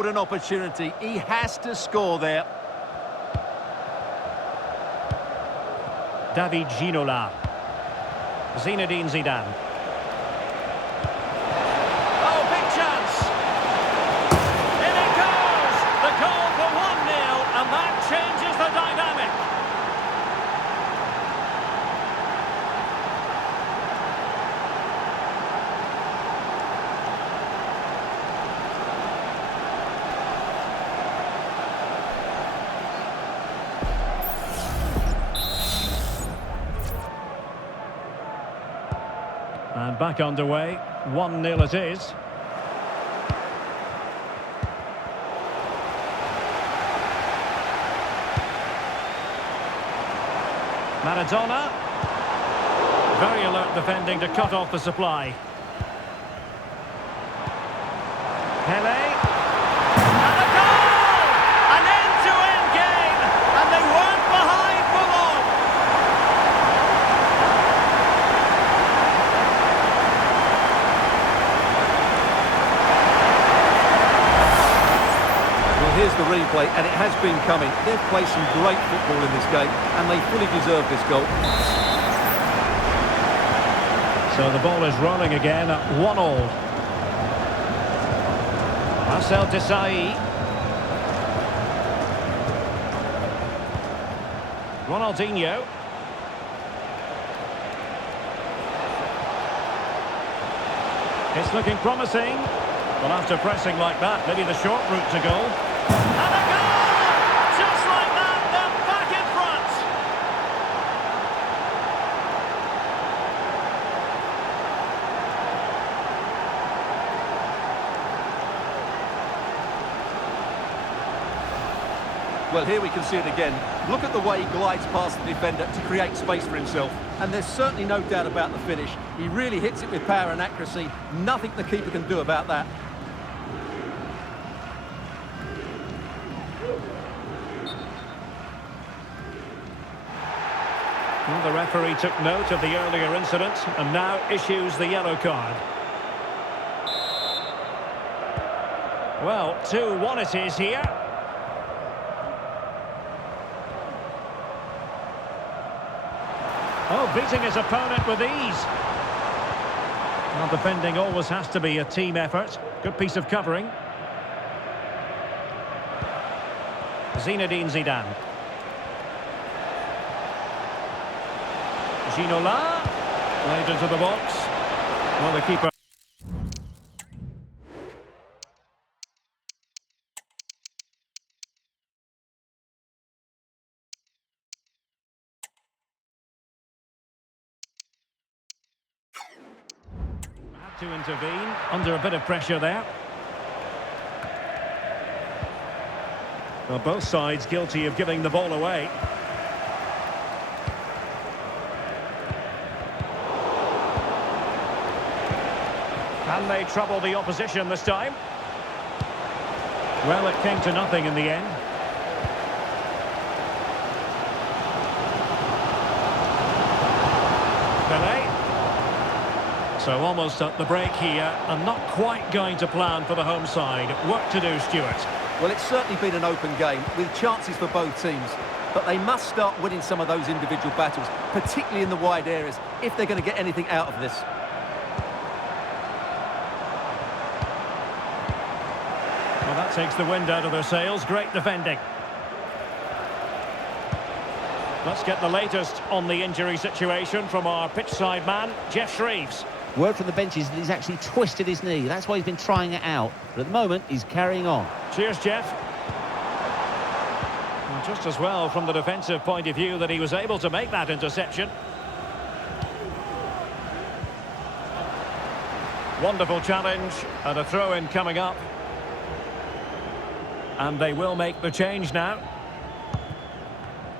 golden opportunity. He has to score there. David Ginola. Zinedine Zidane. Oh, big chance! In it goes! The goal for 1-0, and that changes the dynamic. And back underway, 1-0 it is. Maradona. Very alert defending to cut off the supply. Pele. And a goal! An end-to-end game! And they weren't behind for long! Well, here's the replay, and it has been coming. They've played some great football in this game, and they fully deserve this goal. So the ball is rolling again at 1-1. Marcel Desailly. Ronaldinho. It's looking promising. Well, after pressing like that, maybe the short route to goal. And a goal! Just like that, they're back in front. Well, here we can see it again. Look at the way he glides past the defender to create space for himself. And there's certainly no doubt about the finish. He really hits it with power and accuracy. Nothing the keeper can do about that. Well, the referee took note of the earlier incident and now issues the yellow card. Well, 2-1 it is here. Oh, beating his opponent with ease. Well, defending always has to be a team effort. Good piece of covering. Zinedine Zidane. Ginola. Played into the box. Well, the keeper... to intervene under a bit of pressure there. Well, both sides guilty of giving the ball away. Can they trouble the opposition this time? Well, it came to nothing in the end. Pele. So almost at the break here, and not quite going to plan for the home side. Work to do, Stuart. Well, it's certainly been an open game, with chances for both teams. But they must start winning some of those individual battles, particularly in the wide areas, if they're going to get anything out of this. Well, that takes the wind out of their sails. Great defending. Let's get the latest on the injury situation from our pitchside man, Geoff Shreeves. Word from the benches that he's actually twisted his knee. That's why he's been trying it out. But at the moment, he's carrying on. Cheers, Geoff. Well, just as well from the defensive point of view that he was able to make that interception. Wonderful challenge and a throw-in coming up. And they will make the change now.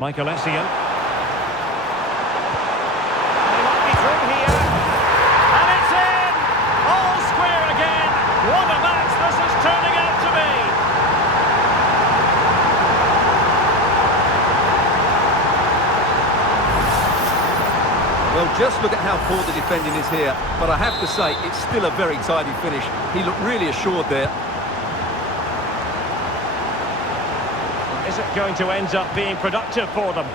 Michael Essien. They might be through here. And it's in! All square again. What a match this is turning out to be. Well, just look at how poor the defending is here. But I have to say, it's still a very tidy finish. He looked really assured there. Is it going to end up being productive for them?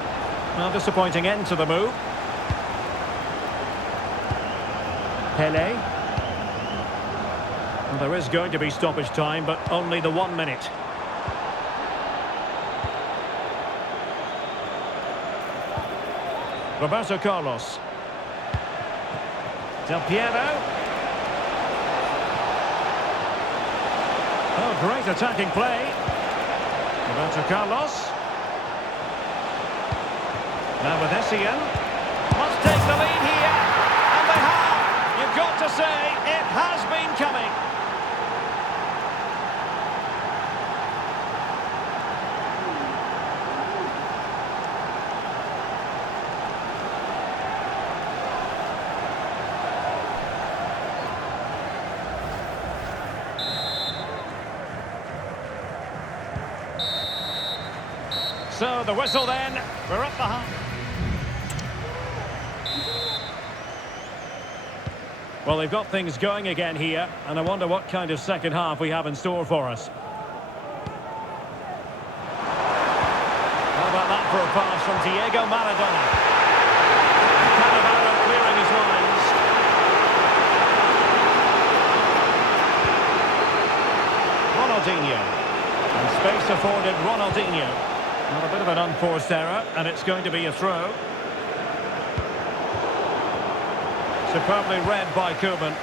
Well, disappointing end to the move. Pele. Well, there is going to be stoppage time, but only the 1 minute. Roberto Carlos. Del Piero. Oh, great attacking play. Roberto Carlos. Now with Essien. Must take the lead here. And they have. You've got to say, it has been coming. So the whistle then, we're up behind. Well, they've got things going again here, and I wonder what kind of second half we have in store for us. How about that for a pass from Diego Maradona? Cannavaro clearing his lines. Ronaldinho. And space afforded Ronaldinho. Well, a bit of an unforced error, and it's going to be a throw. Superbly read by Koeman.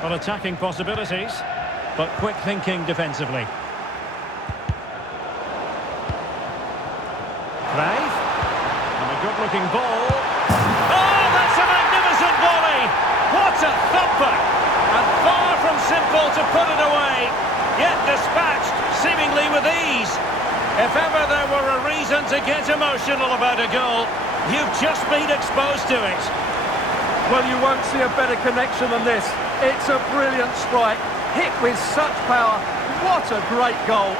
Well, attacking possibilities, but quick thinking defensively. Craig. Good-looking ball. Oh, that's a magnificent volley! What a thumper! And far from simple to put it away, yet dispatched seemingly with ease. If ever there were a reason to get emotional about a goal, you've just been exposed to it. Well, you won't see a better connection than this. It's a brilliant strike, hit with such power. What a great goal.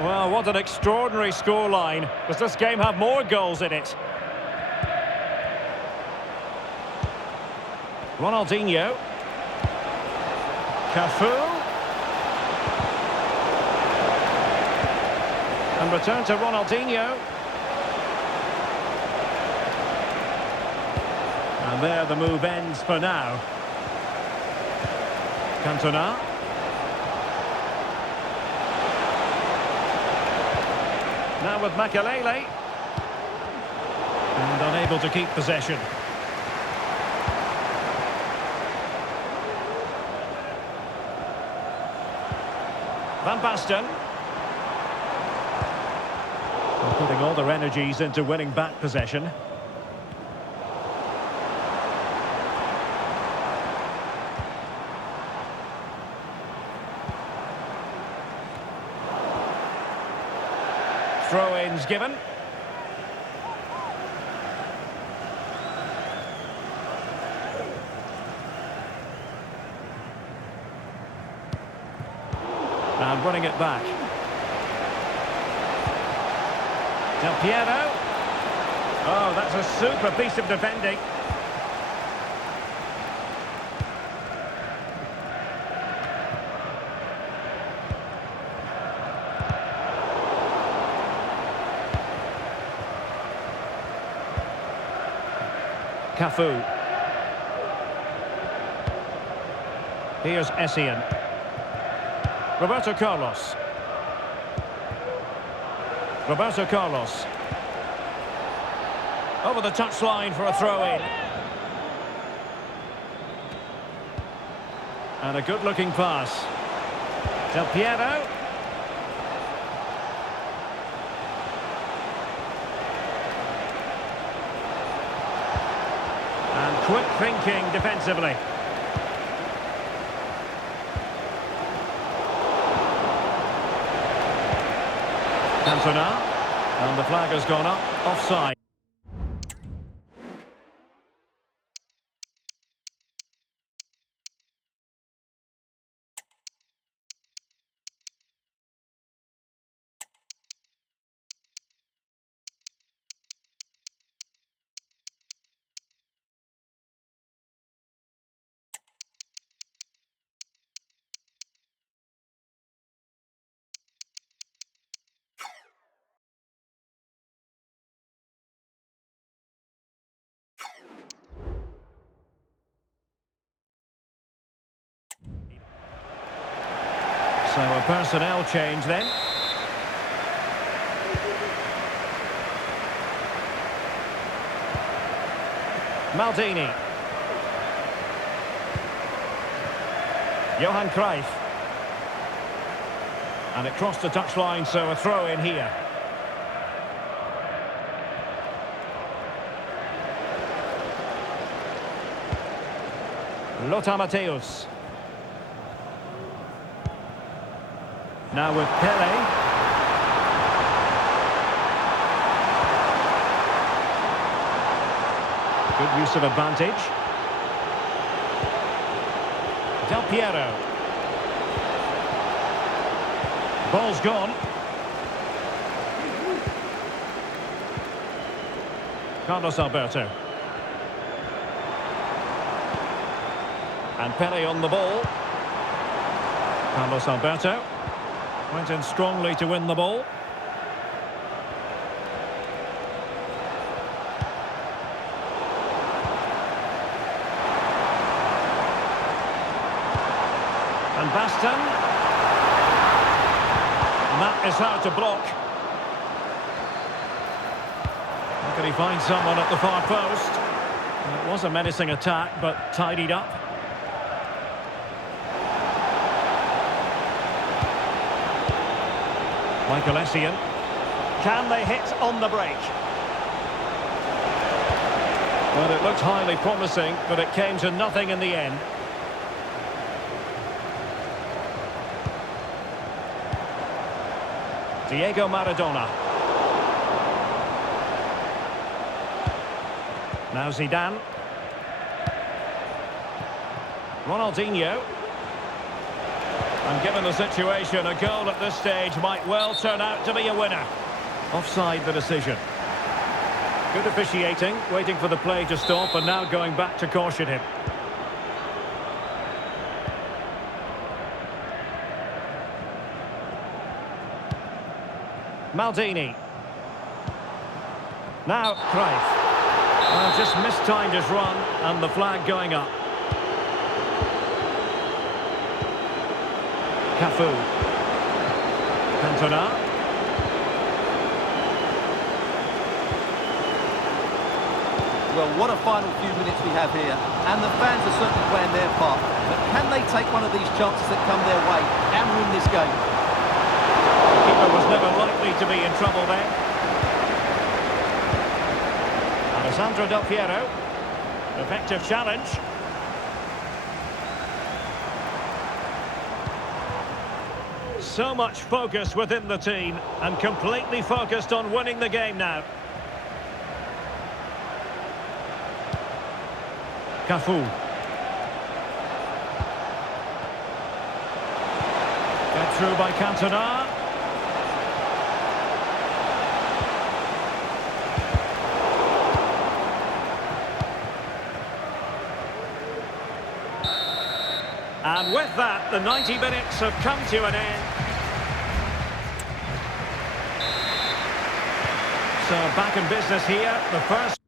Well, what an extraordinary scoreline. Does this game have more goals in it? Ronaldinho. Cafu. And return to Ronaldinho. And there the move ends for now. Cantona. Now with Makelele. And unable to keep possession. Van Basten. Putting all their energies into winning back possession. Throw-ins given. And running it back. Del Piero. Oh, that's a super piece of defending. Cafu. Here's Essien. Roberto Carlos. Roberto Carlos. Over the touchline for a throw-in. And a good-looking pass. Del Piero. And quick thinking defensively. Cantona. And the flag has gone up, offside. So a personnel change then. Maldini. Johan Cruyff. And it crossed the touchline, so a throw in here. Lothar Matthäus. Now with Pele. Good use of advantage. Del Piero. Ball's gone. Carlos Alberto. And Pele on the ball. Carlos Alberto. Went in strongly to win the ball. And Baston. And that is how to block. How can he find someone at the far post? It was a menacing attack, but tidied up. Michael Essien. Can they hit on the break? Well, it looked highly promising, but it came to nothing in the end. Diego Maradona. Now Zidane. Ronaldinho. And given the situation, a goal at this stage might well turn out to be a winner. Offside the decision. Good officiating, waiting for the play to stop and now going back to caution him. Maldini. Now Cruyff. Well, just mistimed his run and the flag going up. Cafu. Cantona. Well, what a final few minutes we have here, and the fans are certainly playing their part. But can they take one of these chances that come their way and win this game? The keeper was never likely to be in trouble there. Alessandro Del Piero. Effective challenge. So much focus within the team and completely focused on winning the game now. Cafu. Get through by Cantona. And with that, the 90 minutes have come to an end. So back in business here, the first...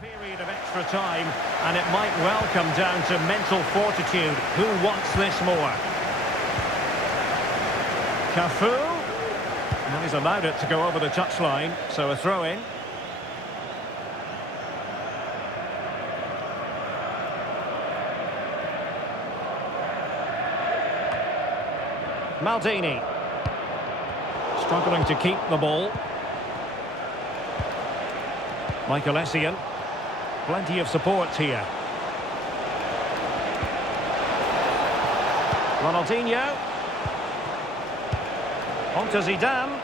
period of extra time, and it might well come down to mental fortitude. Who wants this more? Cafu. And he's allowed it to go over the touchline, so a throw-in. Maldini. Struggling to keep the ball. Michael Essien. Plenty of support here. Ronaldinho. On to Zidane.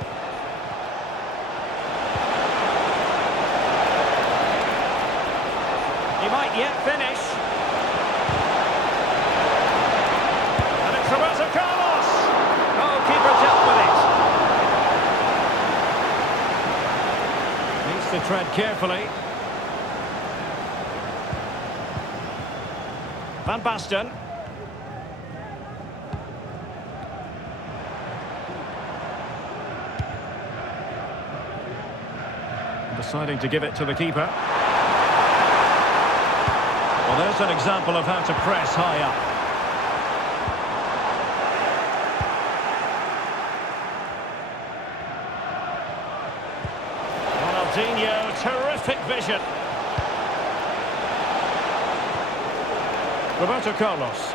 He might yet finish. And it's Roberto Carlos. Oh, keeper dealt with it. tread carefully. Van Basten. Deciding to give it to the keeper. Well, there's an example of how to press high up. Ronaldinho, terrific vision. Roberto Carlos.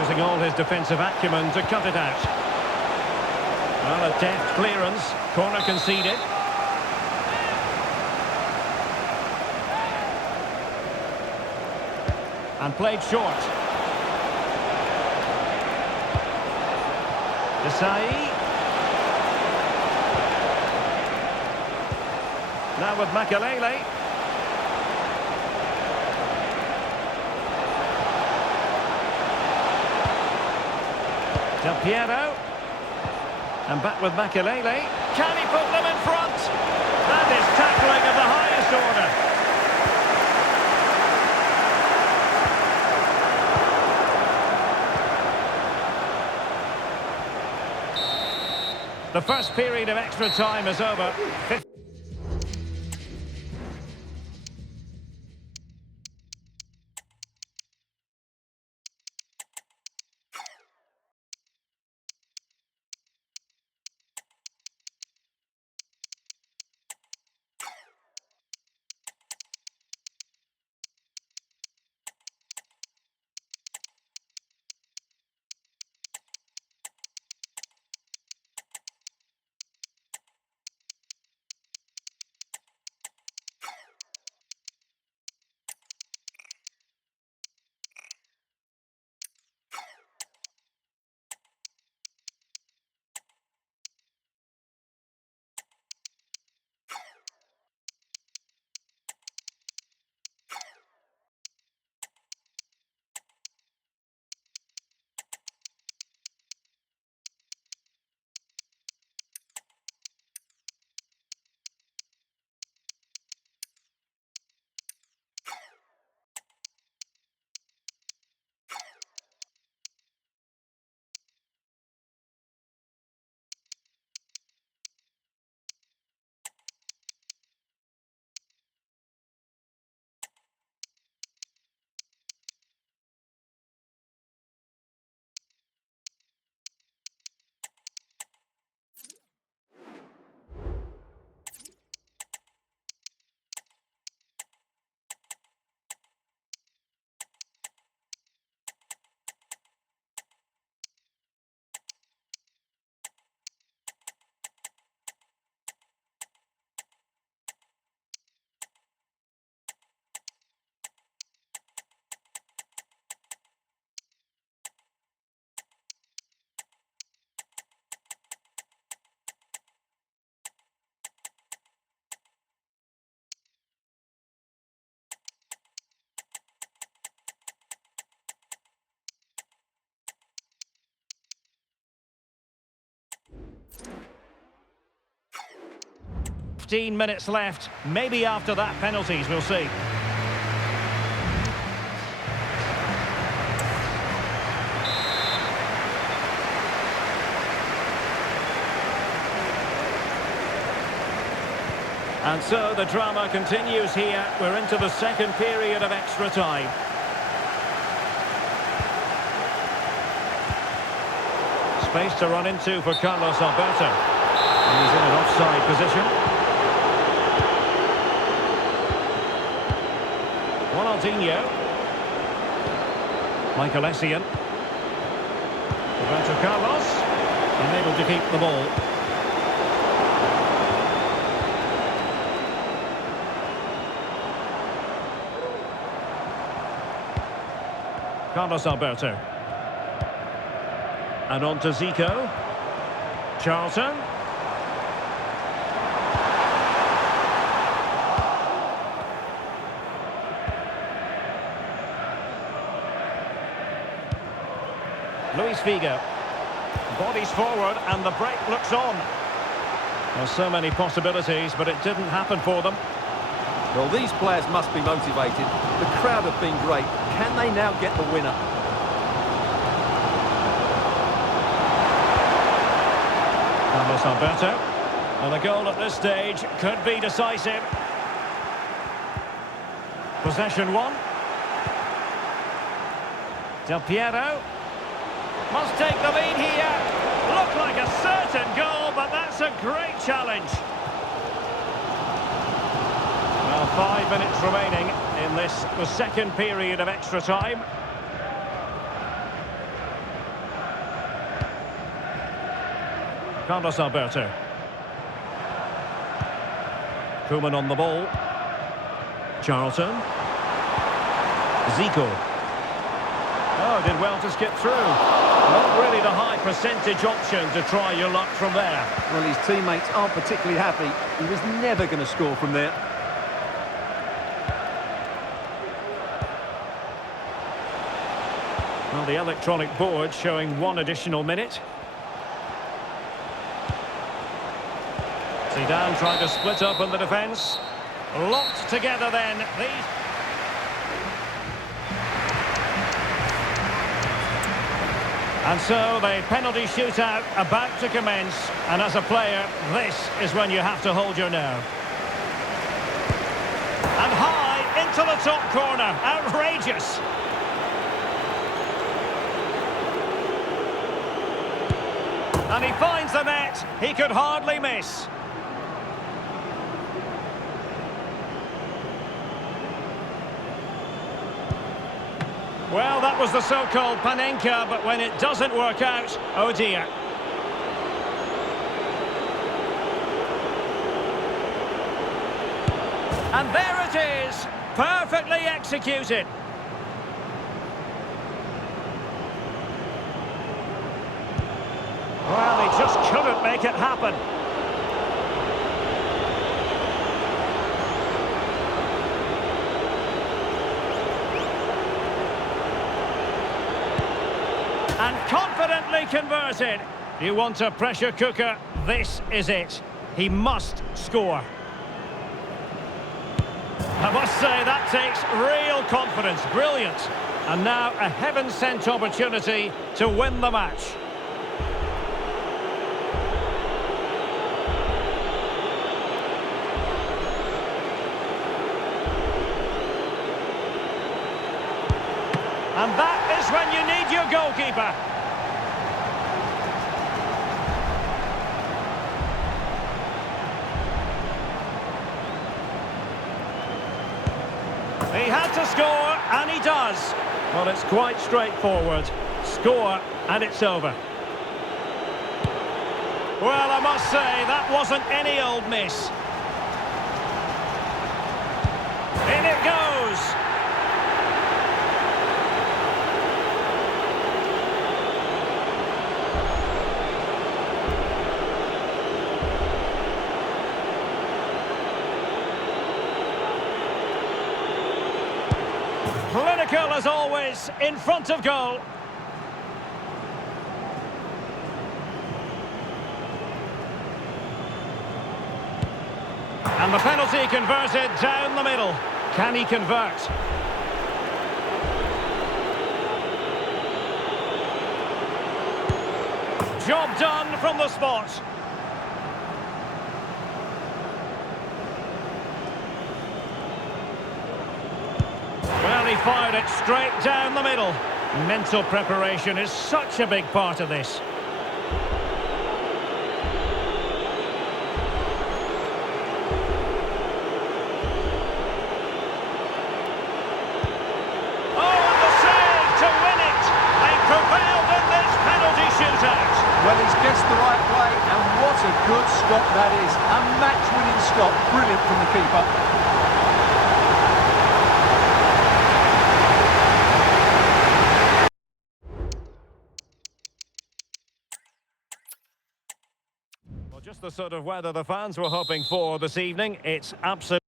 Using all his defensive acumen to cut it out. Well, a deft clearance. Corner conceded. And played short. Desai. Now with Makelele. Del Piero. And back with Makelele. Can he put them in front? That is tackling of the highest order. The first period of extra time is over. Minutes left. Maybe after that, penalties, we'll see. And so the drama continues here. We're into the second period of extra time. Space to run into for Carlos Alberto. He's in an offside position. Ronaldinho. Michael Essien. Roberto Carlos. Unable to keep the ball. Carlos Alberto. And on to Zico. Charlton. Luis Figo. Bodies forward and the break looks on. There's so many possibilities, but it didn't happen for them. Well, these players must be motivated. The crowd have been great. Can they now get the winner? Carlos Alberto. And a goal at this stage could be decisive. Possession one. Del Piero. Must take the lead here. Looked like a certain goal, but that's a great challenge. Well, 5 minutes remaining in this, the second period of extra time. Carlos Alberto. Koeman on the ball. Charlton. Zico. Oh, did well to skip through. Not really the high percentage option to try your luck from there. Well, his teammates aren't particularly happy. He was never going to score from there. Well, the electronic board showing 1 additional minute. Zidane trying to split up in the defence. Locked together then. And so the penalty shootout about to commence. And as a player, this is when you have to hold your nerve. And high into the top corner. Outrageous. And he finds the net. He could hardly miss. Well, that was the so-called Panenka, but when it doesn't work out, oh dear. And there it is, perfectly executed. Well, he just couldn't make it happen. And confidently converted. You want a pressure cooker? This is it. He must score. I must say, that takes real confidence. Brilliant. And now a heaven-sent opportunity to win the match. And that is when you need your goalkeeper. He had to score, and he does. Well, it's quite straightforward. Score, and it's over. Well, I must say, that wasn't any old miss. In it goes. Clinical as always, in front of goal. And the penalty converted down the middle. Can he convert? Job done from the spot. Well, he fired it straight down the middle. Mental preparation is such a big part of this. Oh, and the save to win it. They prevailed in this penalty shootout. Well, he's guessed the right play, and what a good stop that is. A match-winning stop. Brilliant from the keeper. Just the sort of weather the fans were hoping for this evening. It's absolutely